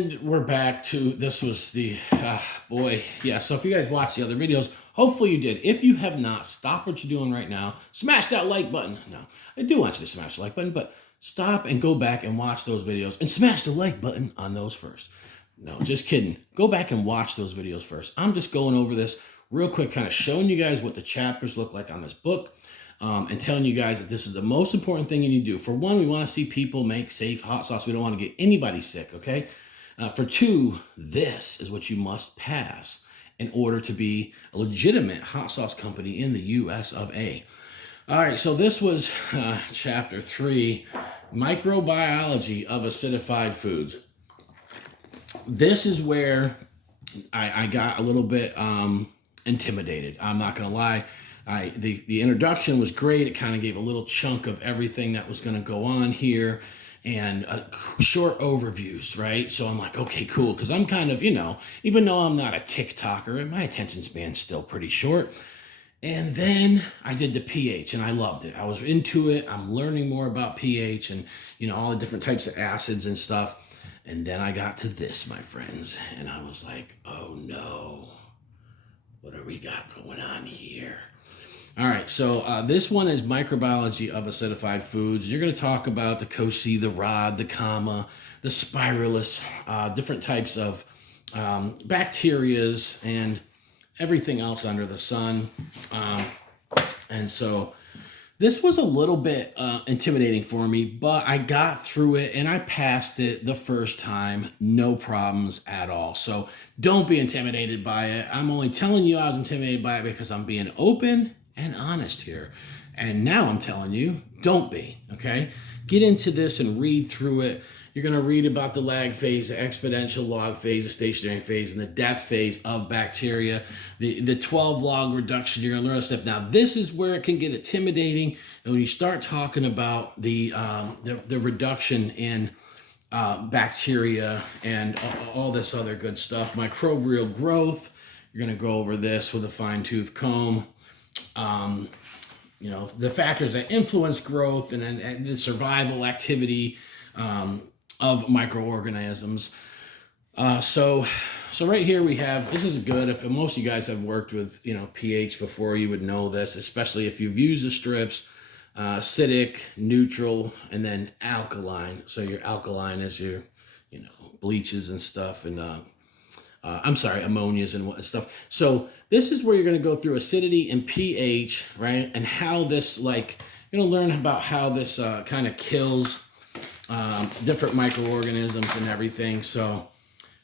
And we're back to, this was the, boy, yeah. So if you guys watched the other videos, hopefully you did. If you have not, stop what you're doing right now. Smash that like button. No, I do want you to smash the like button, but stop and go back and watch those videos and smash the like button on those first. No, just kidding. Go back and watch those videos first. I'm just going over this real quick, kind of showing you guys what the chapters look like on this book. And telling you guys that this is the most important thing you need to do. For one, we want to see people make safe hot sauce. We don't want to get anybody sick, okay? For two, this is what you must pass in order to be a legitimate hot sauce company in the US of A. All right, so this was chapter 3, Microbiology of Acidified Foods. This is where I got a little bit intimidated. I'm not going to lie. The introduction was great. It kind of gave a little chunk of everything that was going to go on here and short overviews, right? So I'm like, okay, cool. Because I'm kind of, even though I'm not a TikToker, my attention span's still pretty short. And then I did the pH and I loved it. I was into it. I'm learning more about pH and, all the different types of acids and stuff. And then I got to this, my friends. And I was like, oh no, what do we got going on here? All right, so this one is Microbiology of Acidified Foods. You're going to talk about the cocci, the rod, the comma, the spirulus, different types of bacterias, and everything else under the sun. And so this was a little bit intimidating for me, but I got through it and I passed it the first time, no problems at all. So don't be intimidated by it. I'm only telling you I was intimidated by it because I'm being open and honest here. And now I'm telling you, don't be, okay? Get into this and read through it. You're going to read about the lag phase, the exponential log phase, the stationary phase, and the death phase of bacteria. The 12 log reduction, you're going to learn stuff. Now, this is where it can get intimidating. And when you start talking about the reduction in bacteria and all this other good stuff, microbial growth, you're going to go over this with a fine-tooth comb. The factors that influence growth and the survival activity of microorganisms. So right here we have, this is good. If most of you guys have worked with, pH before, you would know this, especially if you've used the strips, acidic, neutral, and then alkaline. So your alkaline is your, bleaches and stuff, and ammonias and stuff. So this is where you're going to go through acidity and pH, right? And how this, you're going to learn about how this kind of kills different microorganisms and everything. So,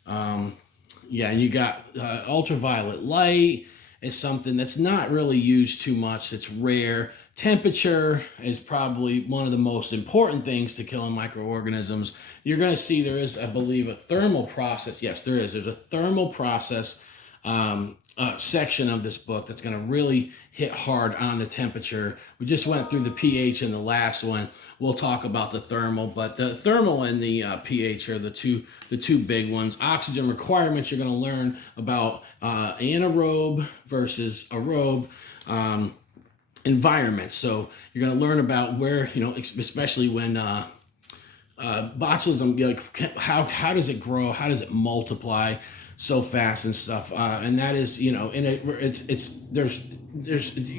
and you got ultraviolet light is something that's not really used too much. It's rare. Temperature is probably one of the most important things to killing microorganisms. You're going to see there is, I believe, a thermal process. Yes, there is. There's a thermal process section of this book that's going to really hit hard on the temperature. We just went through the pH in the last one. We'll talk about the thermal, but the thermal and the pH are the two big ones. Oxygen requirements, you're going to learn about anaerobe versus aerobe environment. So you're going to learn about where, especially when botulism, how does it grow? How does it multiply so fast and stuff? And that is, you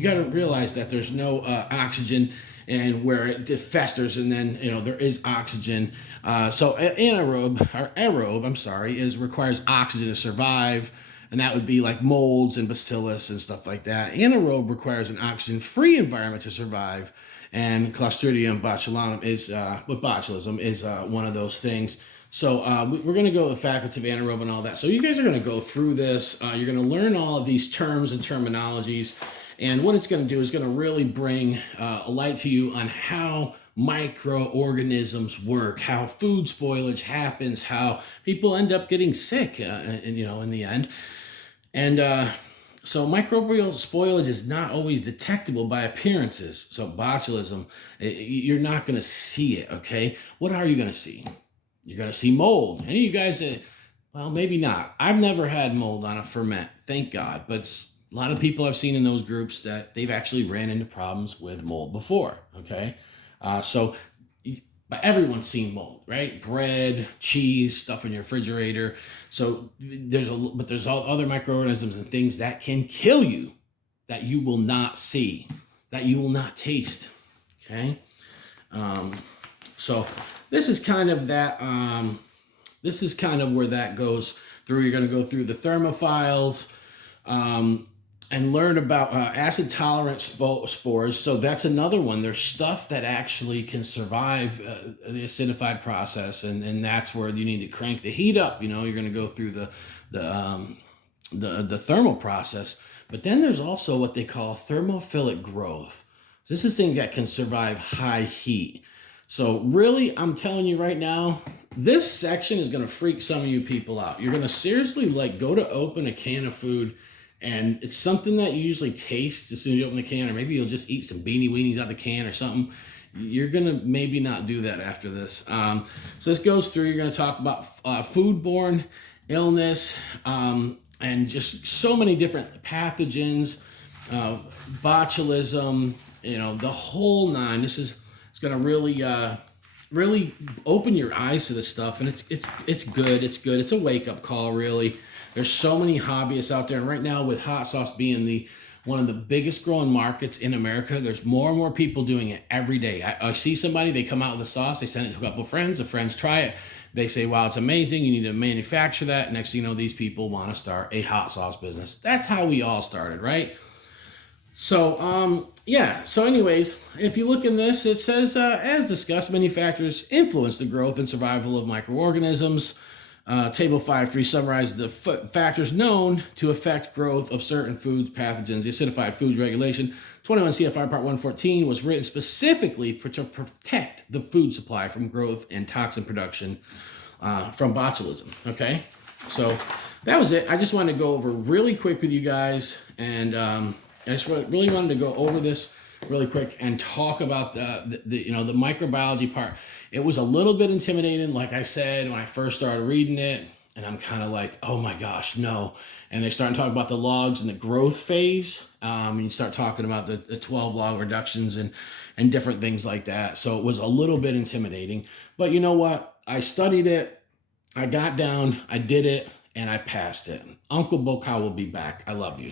got to realize that there's no oxygen, and where it festers, and then there is oxygen. So aerobe requires oxygen to survive, and that would be like molds and bacillus and stuff like that. Anaerobe requires an oxygen-free environment to survive, and Clostridium botulinum botulism is one of those things. So we're going to go with facultative anaerobe and all that. So you guys are going to go through this. You're going to learn all of these terms and terminologies. And what it's going to do is going to really bring a light to you on how microorganisms work, how food spoilage happens, how people end up getting sick, in the end. And so microbial spoilage is not always detectable by appearances. So botulism, you're not going to see it, okay? What are you going to see? You're going to see mold. Any of you guys, well, maybe not. I've never had mold on a ferment, thank God, but a lot of people I've seen in those groups that they've actually ran into problems with mold before, okay? So but everyone's seen mold, right? Bread, cheese, stuff in your refrigerator. So there's all other microorganisms and things that can kill you that you will not see, that you will not taste. Okay. Um, so this is kind of that. This is kind of where that goes through. You're going to go through the thermophiles. And learn about acid tolerant spores. So that's another one. There's stuff that actually can survive the acidified process, and that's where you need to crank the heat up. You know, you're going to go through the thermal process, but then there's also what they call thermophilic growth. So this is things that can survive high heat. So really, I'm telling you right now, this section is going to freak some of you people out. You're going to seriously like go to open a can of food, and it's something that you usually taste as soon as you open the can, or maybe you'll just eat some beanie weenies out the can or something. You're gonna maybe not do that after this. So this goes through. You're gonna talk about foodborne illness, and just so many different pathogens, botulism. You know, the whole nine. It's gonna really open your eyes to this stuff, and it's good. It's good. It's a wake up call, really. There's so many hobbyists out there, and right now with hot sauce being one of the biggest growing markets in America, there's more and more people doing it every day. I see somebody, they come out with a sauce, they send it to a couple of friends, the friends try it, they say, wow, it's amazing, you need to manufacture that. Next thing you know, these people want to start a hot sauce business. That's how we all started, right? So, yeah. So anyways, if you look in this, it says, as discussed, many factors influence the growth and survival of microorganisms. Table 5.3 summarizes the factors known to affect growth of certain foods, pathogens. The acidified foods regulation, 21 CFR Part 114, was written specifically to protect the food supply from growth and toxin production from botulism. Okay, so that was it. I just wanted to go over really quick with you guys, and I just really wanted to go over this really quick and talk about the the microbiology part. It was a little bit intimidating, like I said, when I first started reading it, and I'm kind of like, oh my gosh, no. And they start to talk about the logs and the growth phase, and you start talking about the 12 log reductions and different things like that. So it was a little bit intimidating, but you know what? I studied it, I got down, I did it, and I passed it. Uncle Bocal will be back. I love you.